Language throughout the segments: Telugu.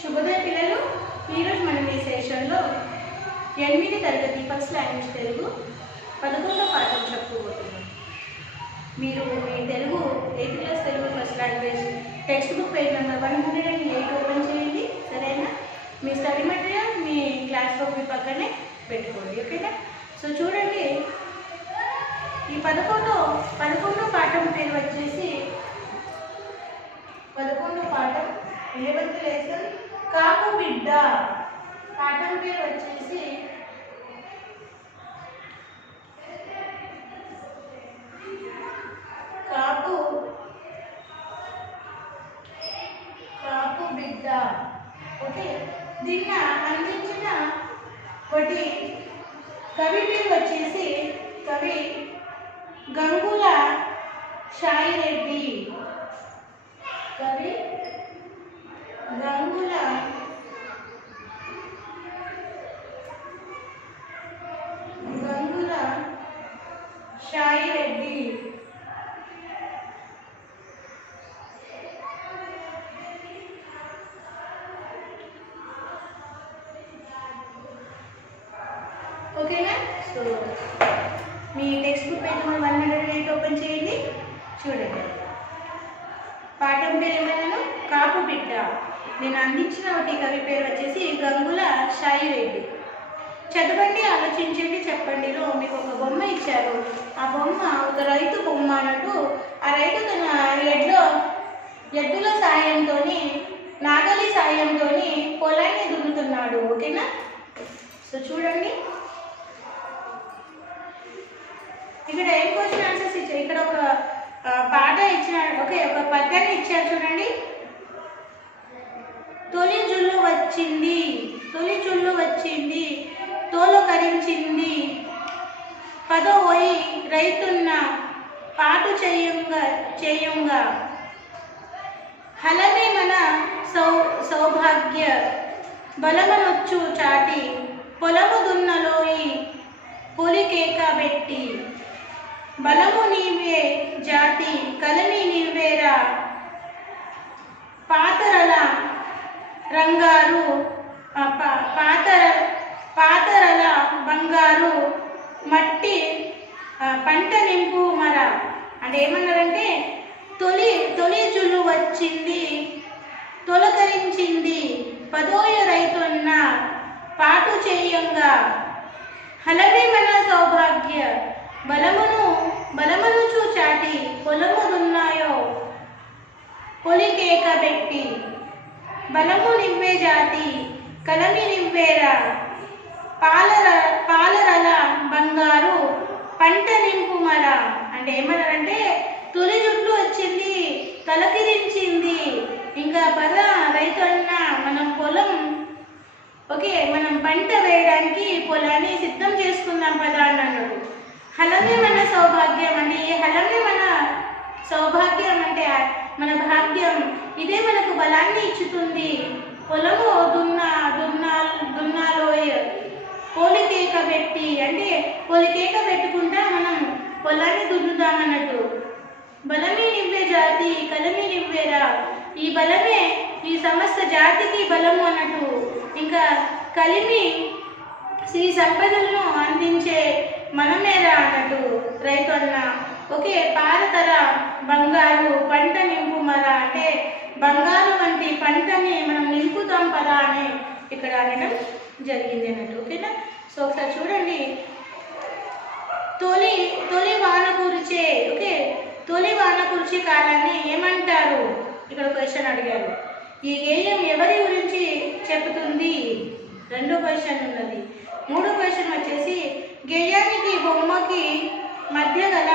శుభోదయ పిల్లలు, ఈరోజు మనం ఈ సెషన్లో 8వ తరగతి ఫస్ట్ లాంగ్వేజ్ తెలుగు 11వ పాఠం చెప్పుకోబోతున్నాం. మీరు మీ Telugu 8th class Telugu first language textbook page number 108 open చేయండి. సరేనా? మీ స్టడీ మెటీరియల్ మీ క్లాస్ బుక్ మీ పక్కనే పెట్టుకోండి. ఓకేనా? సో చూడండి, ఈ 11వ పాఠం పేరు వచ్చేసి 11వ పాఠం 11th లెసన్ కాపు బిడ్డ. పాఠం పేరు వచ్చేసి కాపు బిడ్డ. ఓకే, దీన్ని అందించిన ఒకటి కవి పేరు వచ్చేసి కవి గంగుల సాయిరెడ్డి. కవి గంగుల సాయిరెడ్డి. ఓకేనా? సో మీ textbook page number 108 open చేయండి. చూడండి, పాఠం పేరు ఏమైనా కాపు బిడ్డ. నేను అందించిన ఒకటి కవి పేరు వచ్చేసి గంగుల సాయిరెడ్డి. చదవండి, ఆలోచించండి, చెప్పండిలో మీకు ఒక బొమ్మ ఇచ్చారు. ఆ బొమ్మ ఒక రైతు బొమ్మ అన్నట్టు. ఆ రైతు తన ఎద్దుల సాయంతో నాగలి సాయంతో పొలాన్ని దున్నుతున్నాడు. ఓకేనా? సో చూడండి, ఇక్కడ ఏం క్వశ్చన్ ఆన్సర్స్ ఇచ్చారు. ఇక్కడ ఒక పాట ఇచ్చినాడు. ఓకే, ఒక పద్యాన్ని ఇచ్చారు. చూడండి, తొలి జుల్లు వచ్చింది తోలుకరించింది పదోయి రైతున్న పాటు చేయంగా హలమే మన సౌభాగ్య బలమనొచ్చు చాటి పొలము దున్నలోయి పొలికేక పెట్టి బలము నీవే జాతి కలిమి నీవేరా పాతరల రంగారు పాతరల బంగారు మట్టి పంట నింపు మర. అంటే ఏమన్నారంటే తొలి జుల్లు వచ్చింది తొలకరించింది పదోయ రైతున్న పాటు చేయంగా హలవి మన సౌభాగ్య బలమును చూచాటి పొలము దున్నాయో పొలికేక పెట్టి బలము నివ్వే జాతి కలమి నివ్వేరా పాలరల బంగారు పంట నింపు మర. అంటే ఏమన్నారంటే తొలి జుట్లు వచ్చింది, తలకిరించింది, ఇంకా పద రైతు అన్న మనం పొలం, ఓకే, మనం పంట వేయడానికి పొలాన్ని సిద్ధం చేసుకుందాం పదా అన్నాడు. హలమే మన సౌభాగ్యం. అంటే ఈ హలమే మన సౌభాగ్యం అంటే మన భాగ్యం, ఇదే మనకు బలాన్ని ఇచ్చుతుంది. పొలము దున్నాలోయ పోలికేక పెట్టి, అంటే పోలికేక పెట్టుకుంటా మనం పొలాన్ని దున్నుదామన్నట్టు. బలమే నివ్వే జాతి కలమి నివ్వేరా. ఈ బలమే ఈ సమస్త జాతికి బలము అన్నట్టు. ఇంకా కలిమి ఈ సంపదలను అందించే మనమేరా అన్నట్టు రైతు అన్న. ఓకే, పారతర బంగారు పంట నింపు మర. అంటే బంగారు వంటి పంటని మనం నింపుతాం పదా అని ఇక్కడ అనడం జరిగింది అన్నట్టు. ఓకేనా? సో ఒకసారి చూడండి, తొలి వాన కురిచే, ఓకే, తొలి వాన కురిచే కాలాన్ని ఏమంటారు? ఇక్కడ క్వశ్చన్ అడిగారు. ఈ గేయం ఎవరి గురించి చెబుతుంది? రెండో క్వశ్చన్ ఉన్నది. మూడో క్వశ్చన్ వచ్చేసి గేయానికి బొమ్మకి మధ్య గల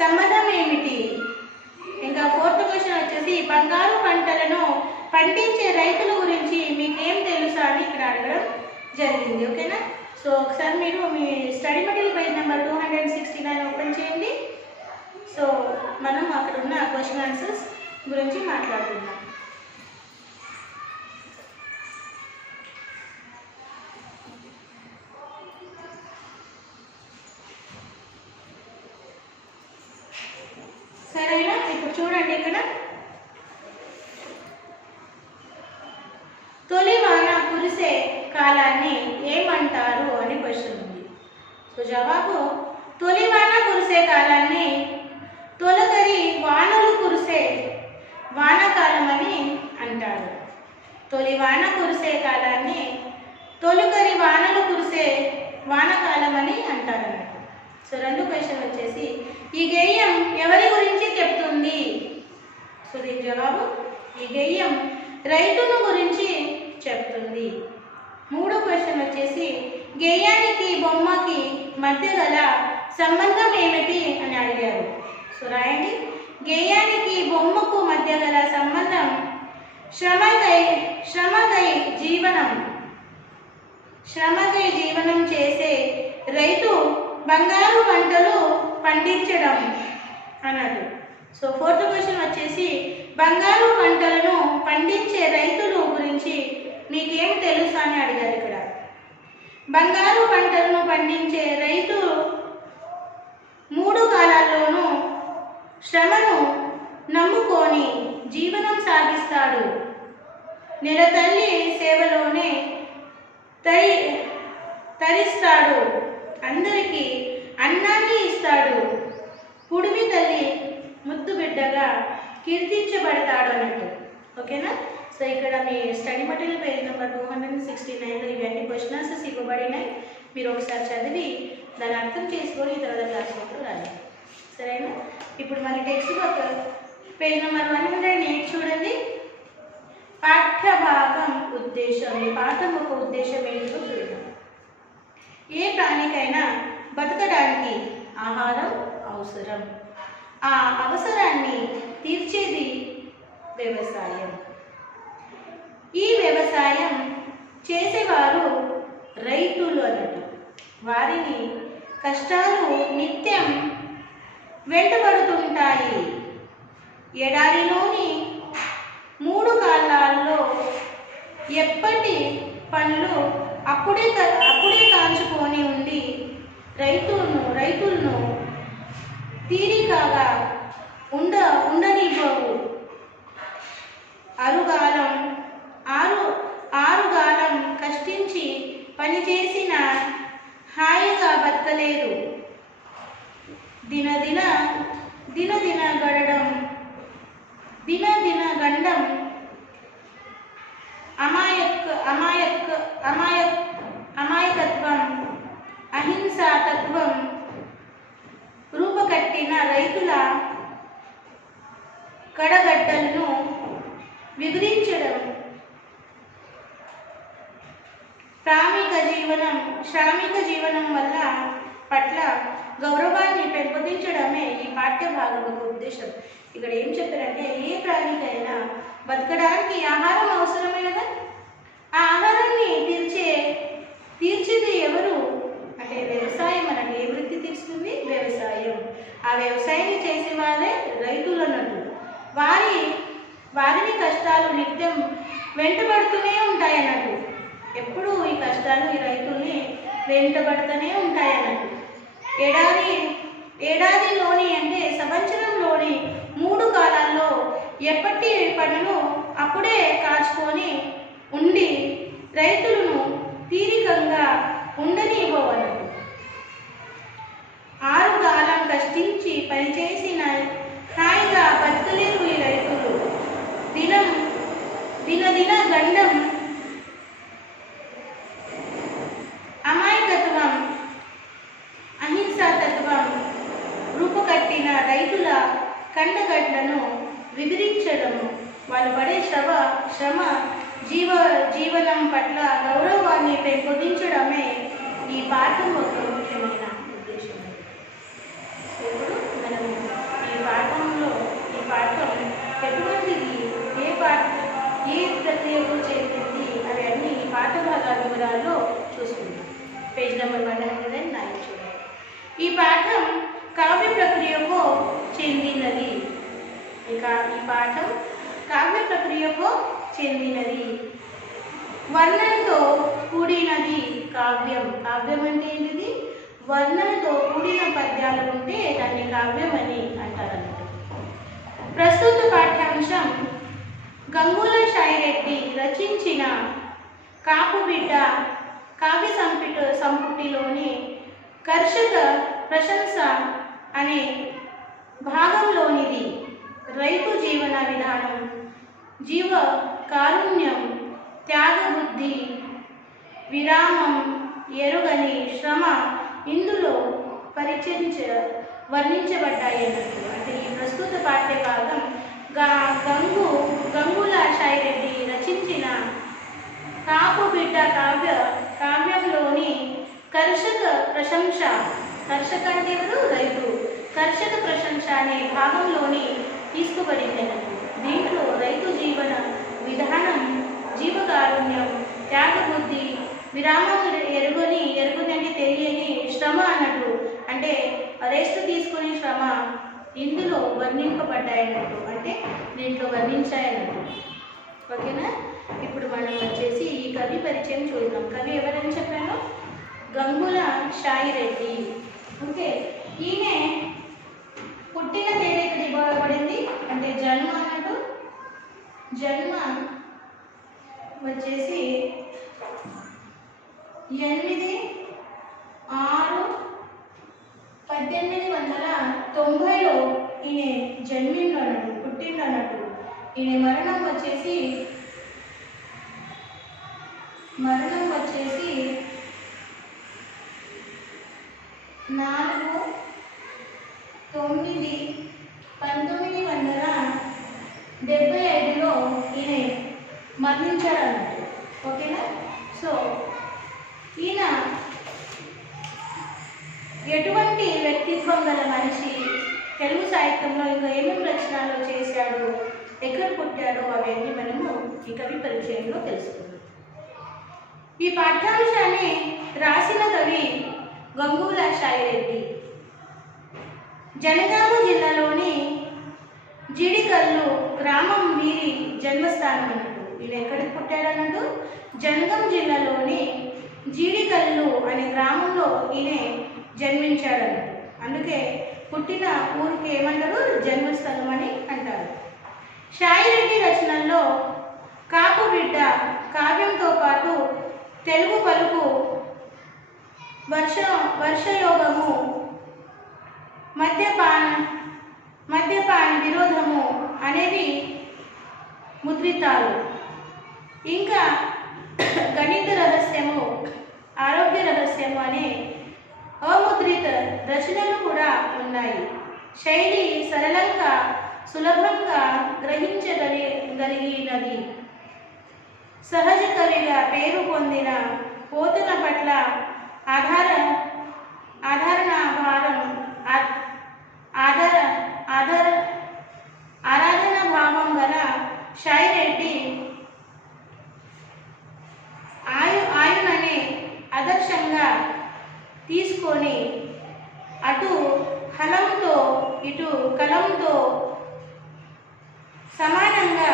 సంబంధం ఏమిటి? ఇంకా ఫోర్త్ క్వశ్చన్ వచ్చేసి బంగారు పంటలను పండించే రైతుల గురించి మీకేం తెలుసా అని ఇక్కడ అడగడం జరిగింది. ఓకేనా? సో ఒకసారి మీరు మీ study material page number 269 open చేయండి. సో మనం అక్కడ ఉన్న క్వశ్చన్ ఆన్సర్స్ గురించి మాట్లాడుకుందాం. సరేనా? ఇప్పుడు చూడండి, ఇక్కడ తొలి కాలాన్ని ఏమంటారు అని క్వశ్చన్ ఉంది. సో జవాబు తొలి వాన కురిసే కాలాన్ని తొలకరి వానలు కురిసే వానాకాలం అని అంటారు. తొలి వాన కురిసే కాలాన్ని తొలకరి వానలు కురిసే వానాకాలం అని అంటారు అన్నట్టు. సో రెండు క్వశ్చన్ వచ్చేసి ఈ గేయం ఎవరి గురించి చెప్తుంది? సో దీని జవాబు ఈ గేయం రైతును గురించి చెప్తుంది. మూడో క్వశ్చన్ వచ్చేసి గేయానికి బొమ్మకి మధ్య గల సంబంధం ఏమిటి అని అడిగారు. సో రాయండి. గేయానికి బొమ్మకు మధ్య గల సంబంధం శ్రమకై జీవనం చేసే రైతు బంగారు పంటలు పండించడం అన్నట్టు. సో ఫోర్త్ క్వశ్చన్ వచ్చేసి బంగారు పంటలను పండించే రైతులు గురించి నీకేం తెలుసు అని అడిగారు. ఇక్కడ బంగారు పంటలను పండించే రైతు 3 కాలాల్లోనూ శ్రమను నమ్ముకొని జీవనం సాగిస్తాడు. నెలతల్లి సేవలోనే తరిస్తాడు. అందరికీ అన్నాన్ని ఇస్తాడు. పుడిమి తల్లి ముద్దు బిడ్డగా కీర్తించబడతాడు అన్నట్టు. ఓకేనా? సో ఇక్కడ మీ స్టడీ మెటీరియల్ పేజ్ నెంబర్ 269లో ఇవన్నీ క్వశ్చన్ ఆన్సర్స్ ఇవ్వబడినాయి. మీరు ఒకసారి చదివి దాన్ని అర్థం చేసుకొని తర్వాత క్లాస్ నోట్లో రాయాలి. సరేనా? ఇప్పుడు మన టెక్స్ట్ బుక్ పేజ్ నెంబర్ 108 చూడండి. పాఠ్యభాగం ఉద్దేశం. ఈ పాఠం ఒక ఉద్దేశం ఏంటో చూద్దాం. ఏ ప్రాణికైనా బతకడానికి ఆహారం అవసరం. ఆ అవసరాన్ని తీర్చేది వ్యవసాయం. ఈ వ్యవసాయం చేసేవారు రైతులు అన్నట్టు. వారిని కష్టాలు నిత్యం వెంటబడుతుంటాయి. ఎడారిలోని 3 కాలాల్లో ఎప్పటి పనులు అప్పుడే కాంచుకొని ఉండి రైతులను తీరికగా ఉండనివ్వవు. ఆరుగాలం కష్టించి పనిచేసిన హాయిగా బతకలేదు. దినదిన గండం అమాయకత్వం అహింసాతత్వం రూపకట్టిన రైతుల కడగడ్డలను వివరించడం శ్రామిక జీవనం వల్ల పట్ల గౌరవాన్ని పెంపొందించడమే ఈ పాఠ్య భాగం యొక్క ఉద్దేశం. ఇక్కడ ఏం చెప్పారంటే ఏ ప్రాణికైనా బతకడానికి ఆహారం అవసరమే కదా. ఆ ఆహారాన్ని తీర్చేది ఎవరు అంటే వ్యవసాయం అన్నట్టు. ఏ వృత్తి తీరుస్తుంది? వ్యవసాయం. ఆ వ్యవసాయాన్ని చేసేవారే రైతులు అన్నట్టు. వారిని కష్టాలు నిత్యం వెంటబడుతూనే ఉంటాయి అన్నట్టు. ఎప్పుడు ఈ కష్టాలు ఈ రైతుల్ని వెంటబడుతూనే ఉంటాయి అన్నట్టు. ఏడాదిలోని అంటే సంవత్సరంలోని 3 కాలాల్లో ఎప్పటి పనులు అప్పుడే కాచుకొని ఉండి రైతులను తీరికంగా ఉండనివ్వవన్నట్టు. 6 కాలం కష్టించి పనిచేసిన హాయిగా బతకలేరు ఈ రైతులు. దినదిన గండం అమాయకత్వం అహింసాతత్వం రూపకట్టిన రైతుల కండగడ్లను వివరించడము, వాళ్ళు పడే శ్రమ జీవనం పట్ల గౌరవాన్ని పెంపొందించడమే ఈ పాఠం ఒక ముఖ్యమైన ఉద్దేశం. ఇప్పుడు మనం ఈ పాఠం ఎటువంటిది, ఏ ప్రక్రియకు చెందింది అవి అన్ని ఈ పాఠ భాగాల వివరాల్లో చూసుకుందాం. పేజ్ నెంబర్ 109 చూడండి. ఈ పాఠం కావ్య ప్రక్రియకు చెందినది. ఇక ఈ పాఠం కావ్య ప్రక్రియకు చెందినది. వర్ణనతో కూడినది కావ్యం. కావ్యం అంటే ఏంటిది? వర్ణనతో కూడిన పద్యాలు ఉంటే దాన్ని కావ్యం అని అంటారన్నట్టు. ప్రస్తుత పాఠ్యాంశం గంగుల సాయిరెడ్డి రచించిన కాపుబిడ్డ కావ్య సంపుటిలోని కర్షక ప్రశంస అనే భాగంలోనిది. రైతు జీవన విధానం, జీవ కారుణ్యం, త్యాగబుద్ధి, విరామం ఎరుగని శ్రమ ఇందులో వర్ణించబడ్డాయి అన్నట్టు. అంటే ఈ ప్రస్తుత పాఠ్యభాగం గంగుల షాయిరెడ్డి రచించిన కాపుబిడ్డ కావ్యంలోని కర్షక ప్రశంస, కర్షక అంటే ఎవరు? రైతు. కర్షక ప్రశంస అనే భాగంలోని తీసుకుబడింది అన్నట్టు. దీంట్లో రైతు జీవన విధానం, జీవకారుణ్యం, త్యాగబుద్ధి, విరామం ఎరుగుని అంటే తెలియని శ్రమ అన్నట్టు. అంటే రెస్ట్ తీసుకునే శ్రమ ఇందులో వర్ణింపబడ్డాయన్నట్టు. అంటే దీంట్లో వర్ణించాయన్నట్టు. ఓకేనా? ఇప్పుడు మనం వచ్చేసి ఈ కవి పరిచయం చూద్దాం. కవి ఎవరని చెప్పాను? గంగుల షాయిరెడ్డి. ఓకే, ఈమె పుట్టిన తేదీ ఇక్కడ ఇవ్వబడింది. అంటే జన్మ అన్నట్టు. జన్మ వచ్చేసి 8/6/1890లో ఈయన జన్మిండు అన్నట్టు, పుట్టిండు అన్నట్టు. ఈయన మరణం వచ్చేసి 4/9/1975లో ఈయన మరణించాడు అన్నట్టు. ఓకేనా? సో ఈయన ఎటువంటి వ్యక్తిత్వం గల మనిషి, తెలుగు సాహిత్యంలో ఇంకా ఏమేమి రచనలు చేశాడు, ఎక్కడ పుట్టాడో అవన్నీ మనము ఈ కవి పరిచయంలో తెలుసుకుందాం. ఈ పాఠ్యాంశాన్ని రాసిన కవి గంగుల షాయిరెడ్డి. జనగామ జిల్లాలోని జీడికల్లు గ్రామం వీరి జన్మస్థానం అన్నట్టు. ఈయన ఎక్కడికి పుట్టాడన్నట్టు? జనగాం జిల్లాలోని జీడికల్లు అనే గ్రామంలో ఈయన జన్మించాడన్నట్టు. అందుకే పుట్టిన ఊరికి ఏమంటారు? జన్మస్థలం అని అంటారు. షాయిరెడ్డి రచనల్లో కాపుబిడ్డ కావ్యంతో పాటు తెలుగు పలుకు, వర్షయోగము, మద్యపాన విరోధము అనేవి ముద్రితాలు. ఇంకా గణిత రహస్యము, ఆరోగ్య రహస్యము అనే అముద్రిత రచనలు కూడా ఉన్నాయి. శైలి సరళంగా, సులభంగా గ్రహించగలిగినది. సహజ కవిగా పేరు పొందిన పోతన పట్ల ఆరాధన భావం గల షాయిరెడ్డి ఆయుననే ఆదర్శంగా తీసుకొని అటు హలంతో ఇటు కలంతో సమానంగా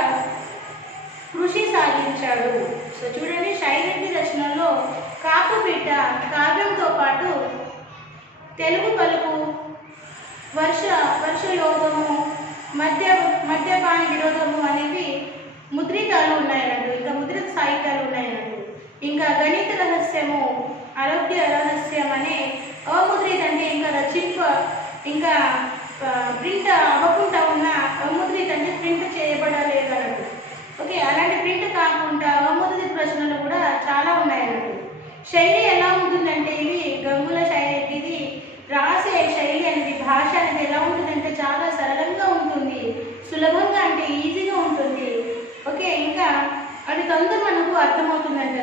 కృషి సాగించాడు. సో చూడండి, షాయిరెడ్డి రచనల్లో కాపుబిడ్డ కావ్యంతో పాటు తెలుగు పలుకు, వర్షయోగము, మద్యపాన విరోధము అనేవి ముద్రితాలు ఉన్నాయన్నట్టు. ఇంకా ముద్రిత సాహిత్యాలు ఉన్నాయన్నట్టు. ఇంకా గణిత రహస్యము, ఆరోగ్య రహస్యం అనే అముద్రిత అంటే ఇంకా ప్రింట్ అవ్వకుండా ఉన్న అముద్రిత అంటే ప్రింట్ చేయబడలేదు అన్నట్టు. ఓకే, అలాంటి ప్రింట్ కాకుండా అముద్రిత రచనలు కూడా చాలా ఉన్నాయన్నట్టు. శైలి ఎలా ఉంటుందంటే ఇవి గంగుల షాయిరెడ్డిది రాసే శైలి అనేది, భాష అనేది ఎలా ఉంటుందంటే చాలా సరళంగా ఉంటుంది, సులభంగా అంటే ఈజీగా ఉంటుంది. ఓకే, ఇంకా అది తొందర మనకు అర్థమవుతుందంటే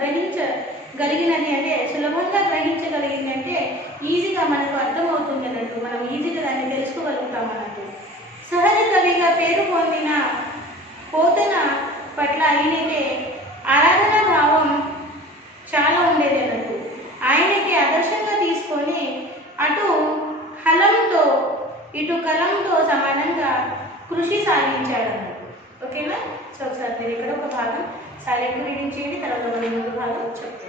గ్రహించగలిగినది అంటే సులభంగా గ్రహించగలిగింది అంటే ఈజీగా మనకు అర్థమవుతుంది అన్నట్టు. మనం ఈజీగా దాన్ని తెలుసుకోగలుగుతాం అన్నట్టు. సహజ కవిగా పేరు పొందిన పోతన పట్ల ఆయనకి ఆరాధన భావం చాలా ఉండేది అన్నట్టు. ఆయనకి ఆదర్శంగా తీసుకొని అటు హలంతో ఇటు కలంతో సమానంగా కృషి సాగించాడు అన్నట్టు. ఓకేనా? సో ఒకసారి మీరు ఇక్కడ ఒక భాగం సైలెంట్ రీడింగ్ చేయండి, తర్వాత మనం ముందు భాగం చెప్తాం.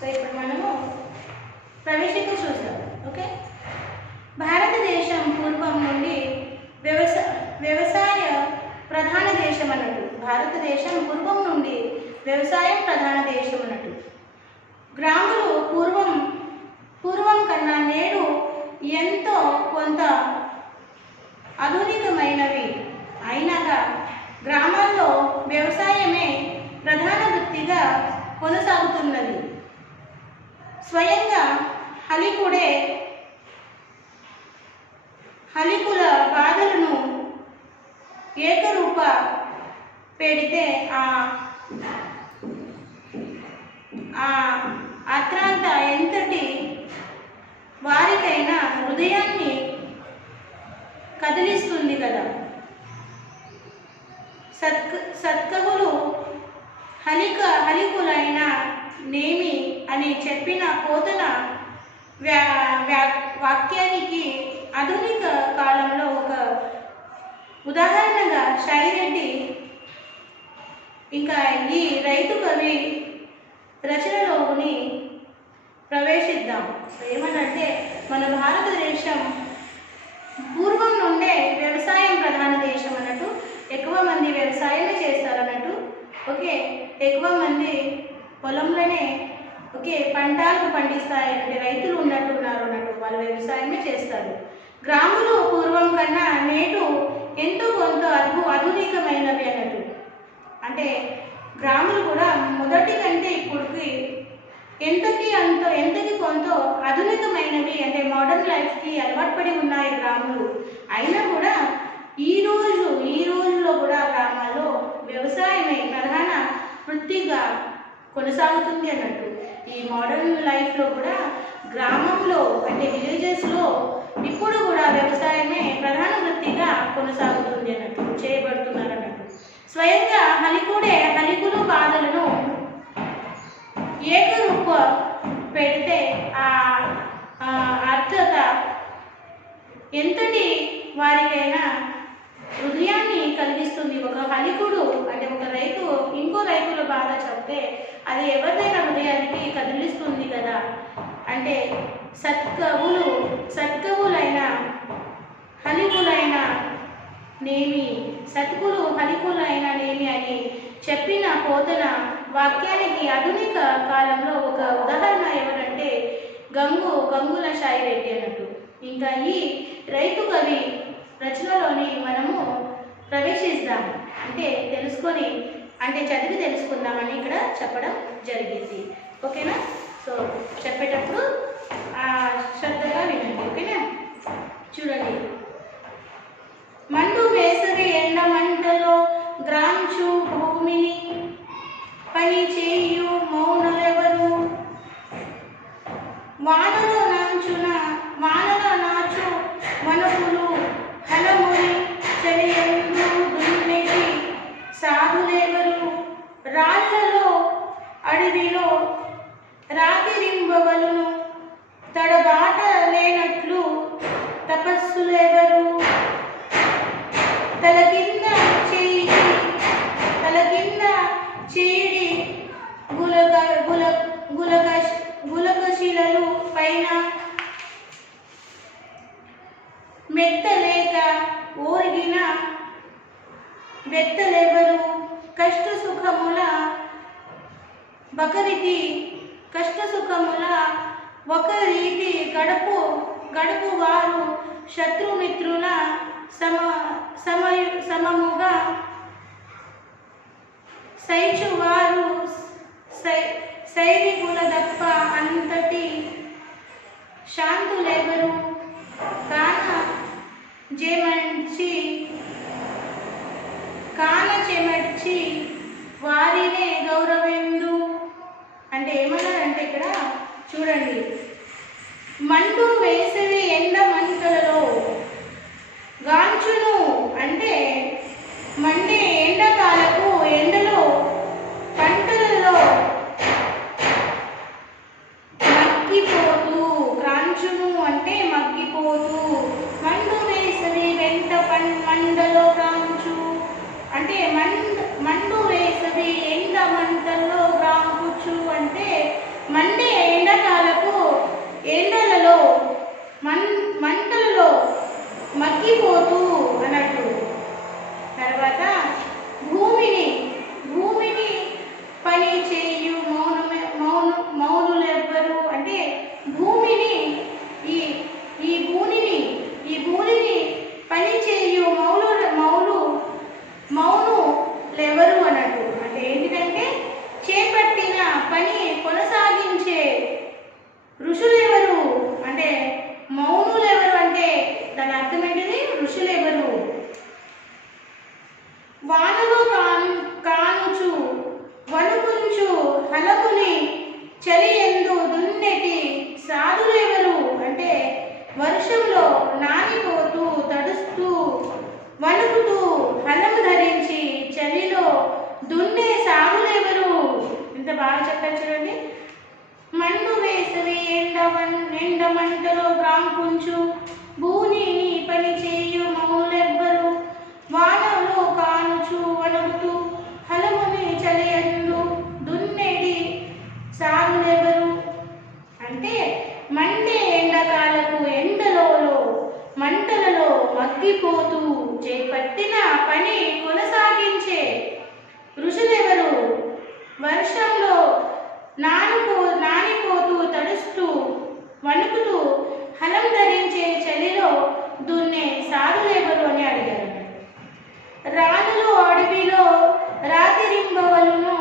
సో ఇప్పుడు మనము ప్రవేశిక చూద్దాం. ఓకే, భారతదేశం పూర్వం నుండి వ్యవసాయ ప్రధాన దేశం అన్నట్టు. భారతదేశం పూర్వం నుండి వ్యవసాయం ప్రధాన దేశం అన్నట్టు. గ్రామాలు పూర్వం కన్నా నేడు ఎంతో కొంత ఆధునికమైనవి అయినాక గ్రామాల్లో వ్యవసాయమే ప్రధాన వృత్తిగా కొనసాగుతున్నది. స్వయంగా హలికుల బాధలను ఏకరూప పెడితే అత్రాంత ఎంతటి వారికైనా హృదయాన్ని కదిలిస్తుంది కదా. సత్కవులు హలికులైన నేమి అని చెప్పిన పోతన వాక్యానికి ఆధునిక కాలంలో ఒక ఉదాహరణగా షాయిరెడ్డి ఇంకా ఈ రైతు కవి రచనలోని ప్రవేశిద్దాం. ఏమనంటే మన భారతదేశం పూర్వం నుండే వ్యవసాయం ప్రధాన దేశం అన్నట్టు. ఎక్కువ మంది వ్యవసాయమే చేస్తారన్నట్టు. ఓకే, ఎక్కువ మంది పొలంలోనే పంటలు పండిస్తారంటే రైతులు ఉన్నట్టున్నారు అన్నట్టు. వాళ్ళు వ్యవసాయమే చేస్తారు. గ్రామాలు పూర్వం కన్నా నేడు ఎంతో కొంత ఆధునికమైనవి అన్నట్టు. అంటే గ్రామాలు కూడా మొదటి కంటే ఇప్పటికి ఎంతకి కొంత ఆధునికమైనవి, అంటే మోడర్న్ లైఫ్కి అలవాటు పడి ఉన్నాయి గ్రామాలు. అయినా కూడా ఈ రోజుల్లో కూడా గ్రామాల్లో వ్యవసాయమే ప్రధాన వృత్తిగా కొనసాగుతుంది అన్నట్టు. ఈ మోడర్న్ లైఫ్లో కూడా గ్రామంలో అంటే విలేజెస్లో ఇప్పుడు కూడా వ్యవసాయమే ప్రధాన వృత్తిగా కొనసాగుతుంది అన్నట్టు, చేయబడుతున్నారు అన్నట్టు. స్వయంగా హలికులు బాధలను ఏకరూప పెడితే అర్థత ఎంతటి వారికైనా హృదయాన్ని కలిగిస్తుంది. ఒక హలికుడు అంటే ఒక రైతు ఇంకో రైతుల బాధ చెప్తే అది ఎవరిదైనా హృదయానికి కదిలిస్తుంది కదా. అంటే సత్కవులైన హలికులైన నేమి అని చెప్పిన పోతన వాక్యానికి ఆధునిక కాలంలో ఒక ఉదాహరణ ఎవరంటే గంగుల షాయిరెడ్డి అన్నట్టు. ఇంకా ఈ రైతు కవి రచనలోని మనము ప్రవేశిద్దాం. అంటే చదివి తెలుసుకుందామని ఇక్కడ చెప్పడం జరిగింది. ఓకేనా? సో చెప్పేటప్పుడు శ్రద్ధగా వినండి. ఓకేనా? చూడండి. మండు వేసవి ఎండ మంటలో గ్రాంచు భూమిని పని చేయు మౌనులెవరు, వానలో నాచు మనపులు హలముని చెలియందు దున్నేటి సాధులెవరు, రాళ్లలో అడవిలో రాగిరింబవలను తడబాట లేనట్లు తపస్సులెవరు, తల కింద చీడి గులకశిలలు పైన మెత్తలేక ఓరిగిన వెత్తలెవరు, కష్ట సుఖముల ఒక రీతి గడుపు వారు శత్రుమిత్రుల సమముగా సైచువారు సైనికుల దప్ప అంతటి శాంతులెవరు, కాన చెమర్చి వారినే గౌరవిందు. అంటే ఏమన్నారంటే ఇక్కడ చూడండి, మండు వేసవి ఎండ మంటలలో గాంచును అంటే మండే ఎండాకాలపు ఎండలో పంటలలో మగ్గిపోతూ, క్రాంచును అంటే మగ్గిపోతూ, మండు వేసవి వెంట మండలో క్రాంచు అంటే మండు వేసవి ఎండ మంటల్లో గ్రాంపుచు అంటే మండే మండు వేసవి ఎండమంటలో బ్రాంకుంచు భూని పని చేయు మౌలెవ్వరు వానలో కానుచు వణుకుతూ హలముని చలియందు దున్నెడి సాగులెవరు. అంటే మండే ఎండకాలపు మంటలలో మగ్గిపోతూ చేపట్టిన పని కొనసాగించే ఋషులెవరు. వర్షంలో నానిపోతూ తడుస్తూ వణుకుతూ హలం ధరించే చలిలో దున్నే సాధులెవరు అని అడిగారు. రాజులు అడవిలో రాతిరింబవలను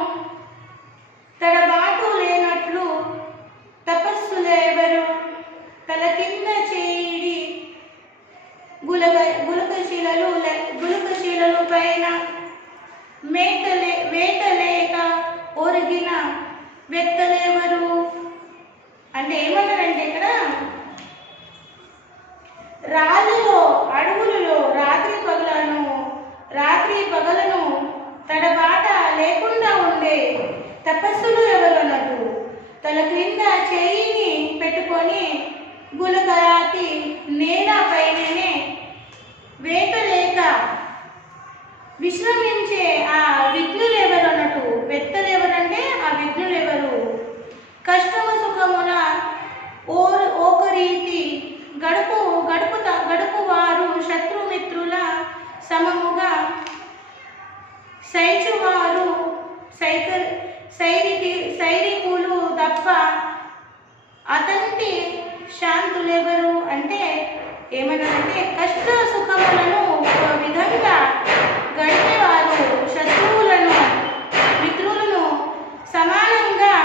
తడబాటు లేనట్లు తపస్సులెవరు. తల కింద చేయిడి గులకశిలలు పైన వేటలేక ఒరిగిన వ్యక్తులెవరు. అంటే ఏమన్నారంటే ఇక్కడ రాళ్ళలో అడవులలో రాత్రి పగలను తడబాట లేకుండా ఉండే తపస్సులు ఎవరు అన్నట్టు. తల క్రింద చేయిని పెట్టుకొని గులకరాతి నేల పైననే వేటలేక విశ్రమించే ఆ విఘ్నులెవరు అన్నట్టు. వ్యక్తులెవరంటే ఆ విఘ్నులెవరు. కష్టము సుఖమున ఓకరీతి గడుపు వారు శత్రుమిత్రుల సమముగా సైచువారు సైనికులు తప్ప అతంటి శాంతులెవరు. అంటే ఏమన్నారంటే కష్ట సుఖములను ఒక విధంగా గడిపేవారు శత్రువులను మిత్రులను సమానంగా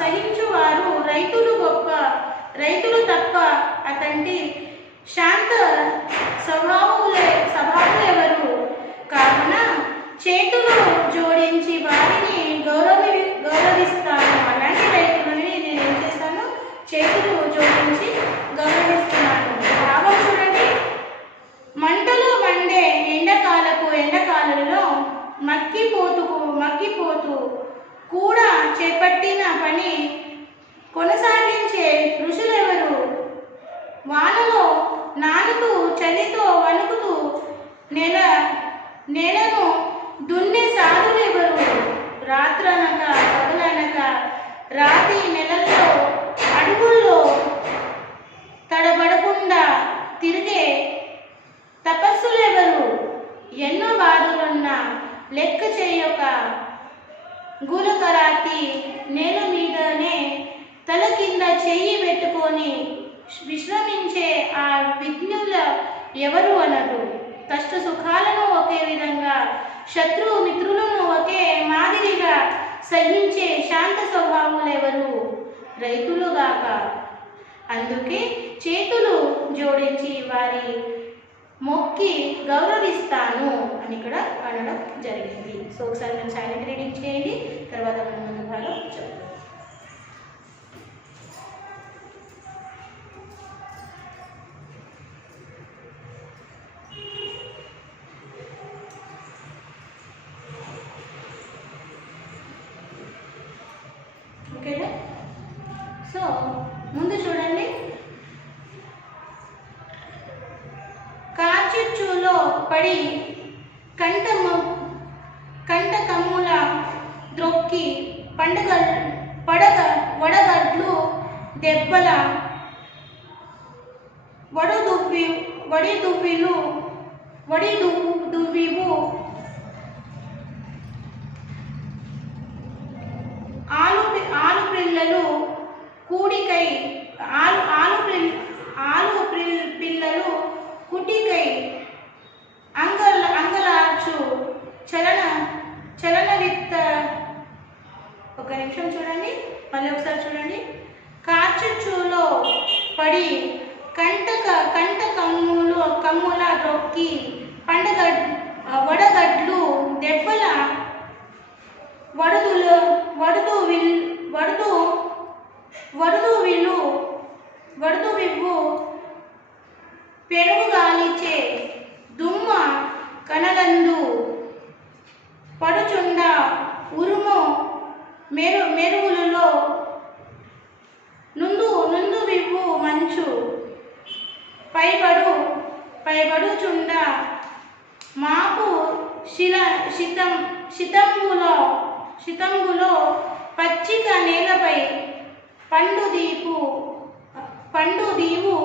సహించువారు రైతులు తప్ప అతంటి శాంత స్వభావులెవరు. కావున చేతులు జోడించి వారిని గౌరవిస్తాను. అలాంటి రైతులని నేను ఏం చేస్తాను, చేతులు జోడించి గౌరవిస్తున్నాను. భావం చూడండి. మంటలు మండే ఎండకాలంలో మక్కిపోతూ కూడా చేపట్టిన పని కొనసాగించే ఋషులెవరు. వానలో నానుతూ చలితో వణుకుతూ నేలను దున్నే సాధులెవరు. రాత్రనక పగలనక రాతి నెలల్లో అడుగుల్లో తడబడకుండా తిరిగే తపస్సులెవరు. ఎన్నో బాధలున్నా లెక్క చేయక గులకరాతి నేల మీదనే తల కింద చెయ్యి పెట్టుకొని విశ్రమించే ఆ విఘ్నుల ఎవరు అన్నట్టు. కష్ట సుఖాలను ఒకే విధంగా శత్రు మిత్రులను ఒకే మాదిరిగా సహించే శాంత స్వభావులెవరు. రైతులుగాక. అందుకే చేతులు జోడించి వారి మొక్కి గౌరవిస్తాను అని ఇక్కడ అనడం జరిగింది. సో ఒకసారి నేను సైలెంట్ రీడింగ్ చేయండి, తర్వాత ముందు భాగం చెప్తాను. ఓకేనా? సో ముందు చూడండి. కార్చిచ్చులో పడి కంట కమ్ముల ద్రొక్కి వడగడ్లు దెబ్బల వడిదువ్వివు ఆలు పిల్లలు కూడికై పిల్లలు కుటికై అంగలార్చు చలనవిత్త. ఒక నిమిషం చూడండి, మళ్ళీ ఒకసారి చూడండి. కార్చిచ్చులో పడి కంట కమ్ముల రొక్కి వడగడ్లు దెబ్బల వడుదువివ్వు పెనుగాలిచే దుమ్మ కనలందు పడుచుండ ఉరుము మెరుగులలో నుందు వివ్వు మంచు పైబడుచుండ మాపు శితంబులో పచ్చిక నేలపై పండు దీవు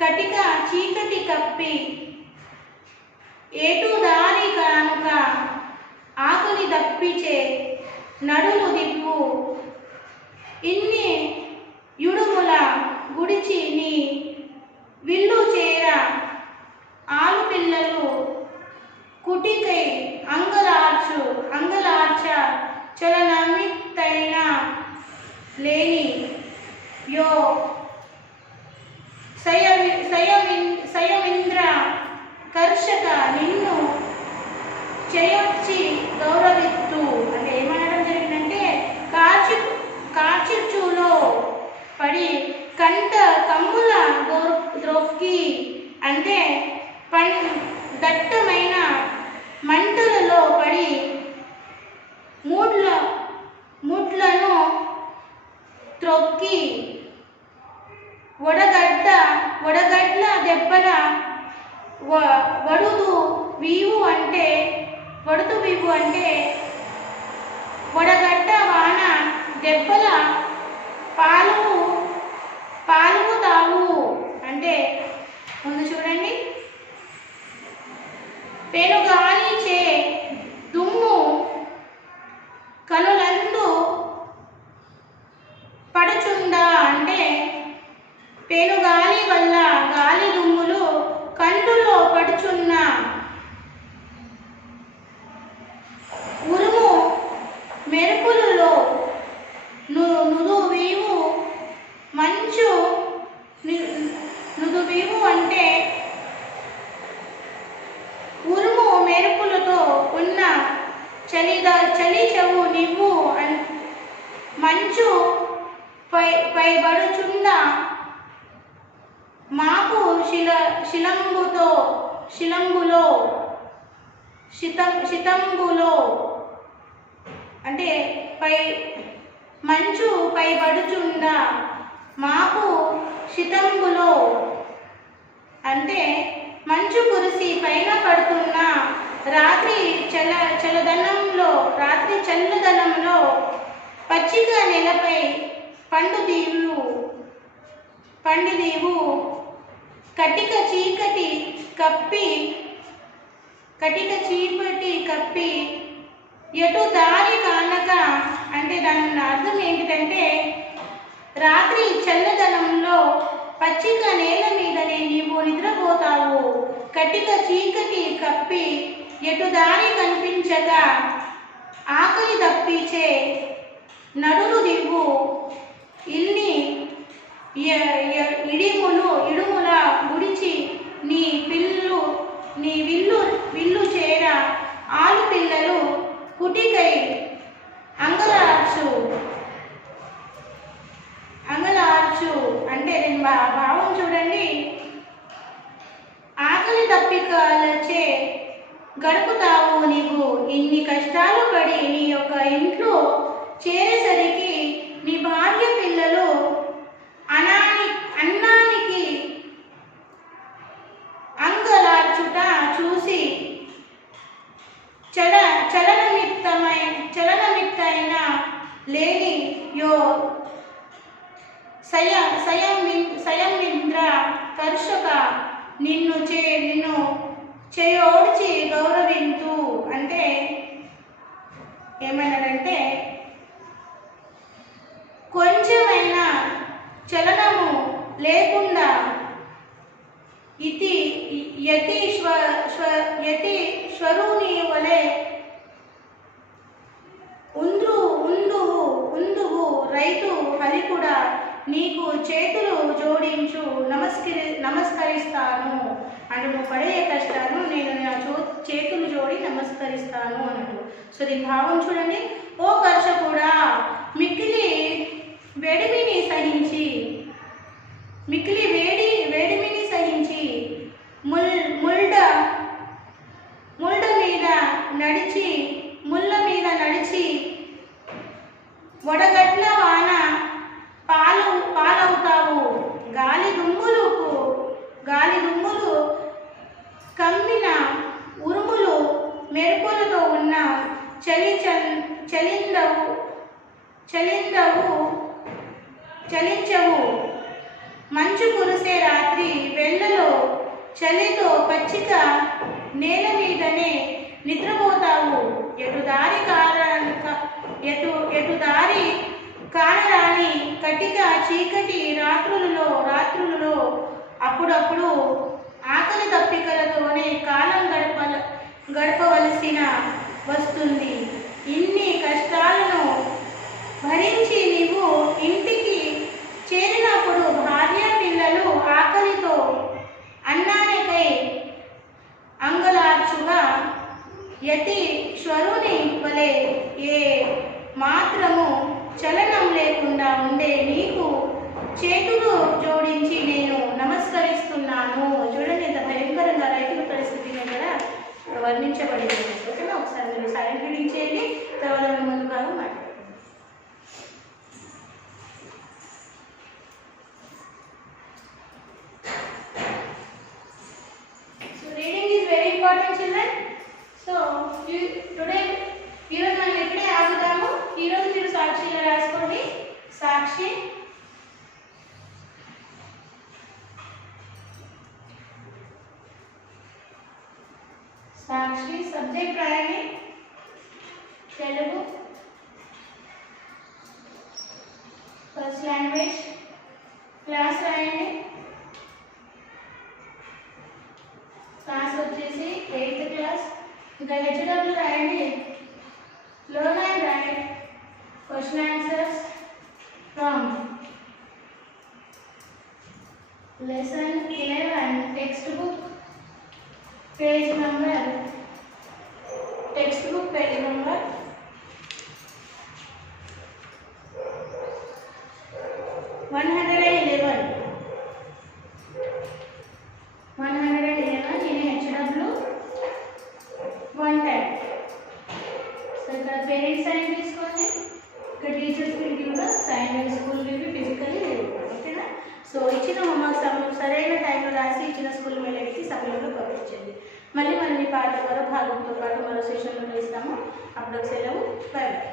కటిక చీకటి కప్పి ఏటు దారి కానుక ఆకలి దప్పిచే నడులు దిప్పు ఇన్ని యుడుముల గుడిచి నీ విల్లు చేర ఆలు పిల్లలు కుటికై అంగలార్చ చలనమిత్తైన లేని యో సయమింద్ర కర్షక నిన్ను చేయొచ్చి గౌరవిత్తు. అంటే ఏమనడం జరిగిందంటే కార్చిర్చులో పడి కంట కమ్ముల ద్రొక్కి అంటే దట్టమైన మంటలలో పడి మూడ్లను త్రొక్కి వడగడ్ల దెబ్బల వడుతు వీవు అంటే వడగడ్డ వాన దెబ్బల పాలుతావు అంటే ముందు చూడండి. పెనుగాలి చే దుమ్ము కనులందు పడుచుండా అంటే పెనుగాలి వల్ల గాలి దుమ్ములు కంటులో పడుచున్న ఉరుము మెరుపులలో నుదువీవు మంచు నుదువీవు అంటే ఉరుము మెరుపులతో ఉన్న చలి చెవు నివ్వు మంచు పైబడుచున్న మాపు శితంబులో అంటే మంచు పైబడుచుండ మాపు శితంబులో అంటే మంచు కురిసి పైన పడుతున్న రాత్రి చల్లదనంలో పచ్చిక నేలపై పండుదీవు కటిక చీకటి కప్పి ఎటు దారి కానక అంటే దాని అర్థం ఏంటిదంటే రాత్రి చల్లదనంలో పచ్చిక నేల మీదనే నీవు నిద్రపోతావు. కటిక చీకటి కప్పి ఎటు దారి కనిపించక ఆకలి దప్పిచే నడులు దివ్వు ఇన్ని ఇడుముల గుడిచి నీ విల్లు చేర ఆలు పిల్లలు కుటికై అంగలార్చు అంటే దీని భావం చూడండి. ఆకలి దప్పికలచే గడుపుతావు నీవు ఇన్ని కష్టాలు పడి నీ యొక్క ఇంట్లో చేరేసరికి నీ భార్య పిల్లలు అన్నానికి అంగలార్చుట చూసి చలనమిత్తైన లేని యో సయమింద్ర కర్షక నిన్ను చేయోడ్చి గౌరవింతు అంటే ఏమన్నారంటే కొంచెమైనా చలనము లేకుండా యతి స్వరూని వలె ఉందువు రైతు హరికుడా నీకు చేతులు జోడించు నమస్కరిస్తాను అంటే నువ్వు పడే కష్టాను నేను నా చేతులు జోడి నమస్కరిస్తాను అన్నట్టు. సో దీని భావం చూడండి. ఓ కర్షకుడా మిక్కిలి వేడిమిని సహించి ముళ్ళ మీద నడిచి వడగట్ల వాన పాలవుతావు. గాలి దుమ్ములు కమ్మిన ఉరుములు మెరుపులతో ఉన్న చలించవు. మంచు కురిసే రాత్రి వేళలో చలితో పచ్చిక నేల మీదనే నిద్రపోతావు. ఎటు దారి కానరాని కటిక చీకటి రాత్రులలో అప్పుడప్పుడు ఆకలి దప్పికలతోనే కాలం గడపవలసిన వస్తుంది. ఇన్ని కష్టాలను భరించి నీవు ఇంటికి చేరినప్పుడు భార్య పిల్లలు ఆకలితో అన్నానికై అంగలార్చుగా యతీశ్వరుని వలె ఏ మాత్రము చలనం లేకుండా ఉండే నీకు చేతులు జోడించి నేను నమస్కరిస్తున్నాను. చూడండి ఎంత భయంకరంగా రైతుల పరిస్థితిని కూడా వర్ణించబడింది. ఓకేనా, ఒకసారి మీరు సైలెంట్ రీడింగ్ చేయండి, తర్వాత ముందు భాగం మాట్లాడండి. So reading is very important, children. So today ఈరోజు మనం ఎక్కడే ఆగుతాము. ఈరోజు మీరు సాక్షిగా రాసుకోండి. సాక్షి సబ్జెక్ట్ రాయండి తెలుగు. ఫస్ట్ లాంగ్వేజ్ క్లాస్ రాయండి. క్లాస్ వచ్చేసి 8th క్లాస్. ఇంకా హెచ్డబ్ల్యూ రాయండి. Learn and write question answers from lesson 11 textbook page number 111 in HW 110. So ఇక్కడ పేరెంట్స్ సైన్ తీసుకోండి, ఇక్కడ టీచర్స్ కి కూడా సైన్, స్కూల్ కి ఫిజికల్లీ. ఓకేనా. సో ఇచ్చిన హోంవర్క్ సరైన టైంలో రాసి ఇచ్చిన స్కూల్ మెయిల్కి సమయంలో పంపించండి. మళ్ళీ మనం ఈ పాఠ మరో భాగంతో పాటు మరో సెషన్లో ఇస్తాము. అప్పుడు సెలవు. By by.